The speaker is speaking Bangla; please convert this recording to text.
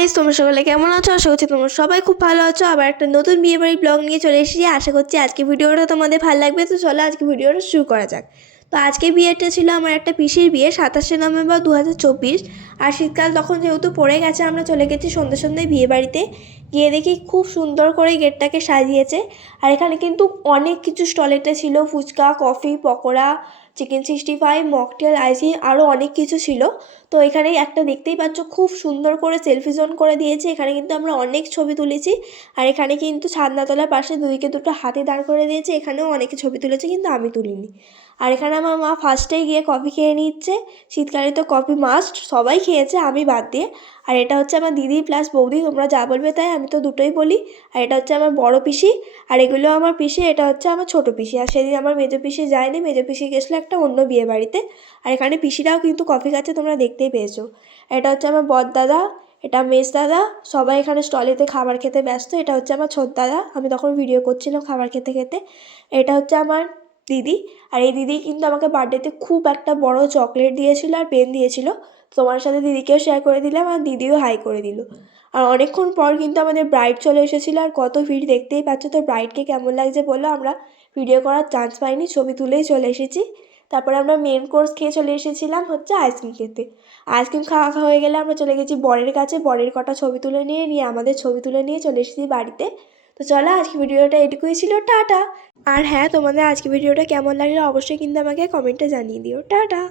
গাইস তোমরা সকলে কেমন আছো? আশা করছি তোমরা সবাই খুব ভালো আছো। আবার একটা নতুন বিয়ে বাড়ির ব্লগ নিয়ে চলে এসেছি। আশা করছি আজকে ভিডিওটা তোমাদের ভালো লাগবে। তো চলো আজকে ভিডিওটা শুরু করা যাক। তো আজকে বিয়েটা ছিল আমার একটা পিসির বিয়ে, সাতাশে নভেম্বর দু হাজার চব্বিশ। আর শীতকাল তখন যেহেতু পড়ে গেছে, আমরা চলে গেছি সন্ধ্যে সন্ধ্যায় বিয়ে বাড়িতে। গিয়ে দেখি খুব সুন্দর করে গেটটাকে সাজিয়েছে। আর এখানে কিন্তু অনেক কিছু স্টলেতে ছিল, phuchka, coffee, pakora, chicken sixty five, mocktail আইসি আরও অনেক কিছু ছিল। তো এখানে একটা দেখতেই পাচ্ছ, খুব সুন্দর করে সেলফি জোন করে দিয়েছে। এখানে কিন্তু আমরা অনেক ছবি তুলেছি। আর এখানে কিন্তু ছাদনাতলার পাশে দুদিকে দুটো হাতি দাঁড় করে দিয়েছে। এখানেও অনেকে ছবি তুলেছে, কিন্তু আমি তুলিনি। আর এখানে আমার মা ফার্স্টেই গিয়ে কফি খেয়ে নিচ্ছে। শীতকালে তো কফি মাস্ট সবাই খেয়েছে, আমি বাদ দিয়ে। আর এটা হচ্ছে আমার দিদি প্লাস বৌদি, তোমরা যা বলবে তাই আমি তো দুটোই বলি। আর এটা হচ্ছে আমার বড় পিসি, আর এগুলো আমার পিসি, এটা হচ্ছে আমার ছোট পিসি। আর সেদিন আমার মেজো পিসি যায়নি, মেজো পিসি গেছিল একটা অন্য বিয়ে বাড়িতে। আর এখানে পিসিরাও কিন্তু কফি খাচ্ছে, তোমরা দেখতেই পেয়েছ। এটা হচ্ছে আমার বদ দাদা, এটা মেজ দাদা, সবাই এখানে স্টলেতে খাবার খেতে ব্যস্ত। এটা হচ্ছে আমার ছোট দাদা, আমি তখন ভিডিও করছিলাম খাবার খেতে খেতে। এটা হচ্ছে আমার দিদি। আর এই দিদি কিন্তু আমাকে বার্থডেতে খুব একটা বড় চকলেট দিয়েছিল আর পেন দিয়েছিল। তোমার সাথে দিদিকেও শেয়ার করে দিলাম আর দিদিও হাই করে দিল। আর অনেকক্ষণ পর কিন্তু আমাদের ব্রাইড চলে এসেছিল আর কত ভিড় দেখতেই পাচ্ছ তো ব্রাইডকে কেমন লাগছে বলল আমরা ভিডিও করার চান্স পাইনি, ছবি তুলেই চলে এসেছি। তারপরে আমরা মেন কোর্স খেয়ে চলে এসেছিলাম হচ্ছে আইসক্রিম খেতে। আইসক্রিম খাওয়া খাওয়া হয়ে গেলে আমরা চলে গেছি বরের কাছে। বরের কটা ছবি তুলে নিয়ে নিয়ে আমাদের ছবি তুলে নিয়ে চলে এসেছি বাড়িতে। তো চলো আজকে ভিডিওটা এটুকুই ছিল, টাটা। আর হ্যাঁ তোমাদের আজকে ভিডিওটা কেমন লাগল অবশ্যই কিন্তু আমাকে কমেন্টে জানিয়ে দিও, টাটা।